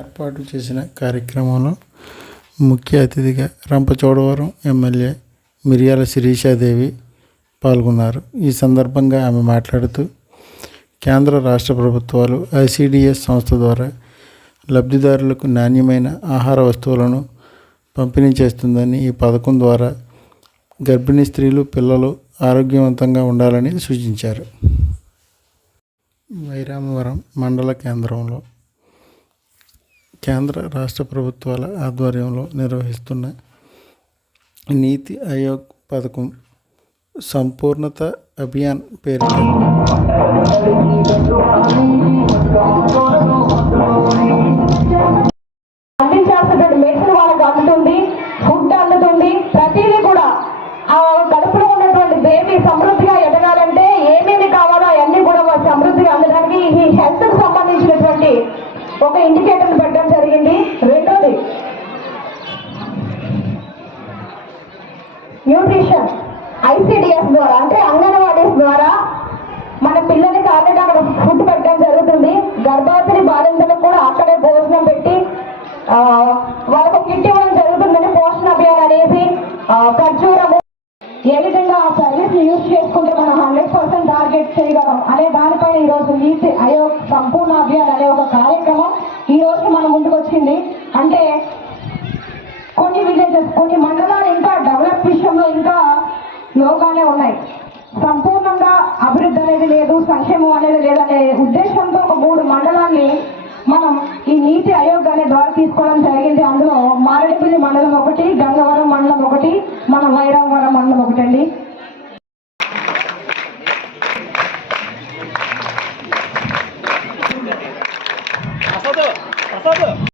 ఏర్పాటు చేసిన కార్యక్రమంలో ముఖ్య అతిథిగా రంపచోడవరం ఎమ్మెల్యే మిరియాల శిరీషాదేవి పాల్గొన్నారు. ఈ సందర్భంగా ఆమె మాట్లాడుతూ కేంద్ర రాష్ట్ర ప్రభుత్వాలు ఐసిడిఎస్ సంస్థ ద్వారా లబ్ధిదారులకు నాణ్యమైన ఆహార వస్తువులను పంపిణీ చేస్తుందని ఈ పథకం ద్వారా గర్భిణీ స్త్రీలు పిల్లలు ఆరోగ్యవంతంగా ఉండాలని సూచించారు. వైరామవరం మండల కేంద్రంలో కేంద్ర రాష్ట్ర ప్రభుత్వాల ఆధ్వర్యంలో నిర్వహిస్తున్న నీతి ఆయోగ్ పథకం సంపూర్ణత అభియాన్ పేరిట అందించాల్సినటువంటి మెట్లు వాళ్ళకి అందుతుంది ఫుడ్ అందుతుంది. ప్రతిదీ కూడా ఆ కడుపులో ఉన్నటువంటి బేబీ సమృద్ధిగా ఎదగాలంటే ఏమేమి కావాలో అవన్నీ కూడా వాళ్ళు సమృద్ధిగా అందడానికి ఈ హెల్త్కు సంబంధించినటువంటి ఒక ఇండికేటర్ న్యూట్రిషన్ ఐసిడిఎస్ ద్వారా అంటే అంగన్వాడీస్ ద్వారా మన పిల్లలకి ఆల్రెడీ అక్కడ ఫుడ్ పెట్టడం జరుగుతుంది. గర్భవతిని బాలింతలకు కూడా అక్కడే భోజనం పెట్టి వాళ్ళకు కిట్ ఇవ్వడం జరుగుతుందని పోషణ అభియాన్ అనేసి ఆ, ఖర్జూరము ఏ విధంగా ఆ సర్వీస్ యూజ్ చేసుకుంటే మనం హండ్రెడ్ పర్సెంట్ టార్గెట్ చేయగలం అనే దానిపై ఈ రోజు నీతి ఆయోగ్ లోగానే ఉన్నాయి. సంపూర్ణంగా అభివృద్ధి అనేది లేదు సంక్షేమం అనేది లేదనే ఉద్దేశంతో ఒక మూడు మండలాన్ని మనం ఈ నీతి ఆయోగ్ అనే ద్వారా తీసుకోవడం జరిగింది. అందులో మారేడుపల్లి మండలం ఒకటి గంగవరం మండలం ఒకటి మన వైరావరం మండలం ఒకటి అండి ప్రసాద్ ప్రసాద్.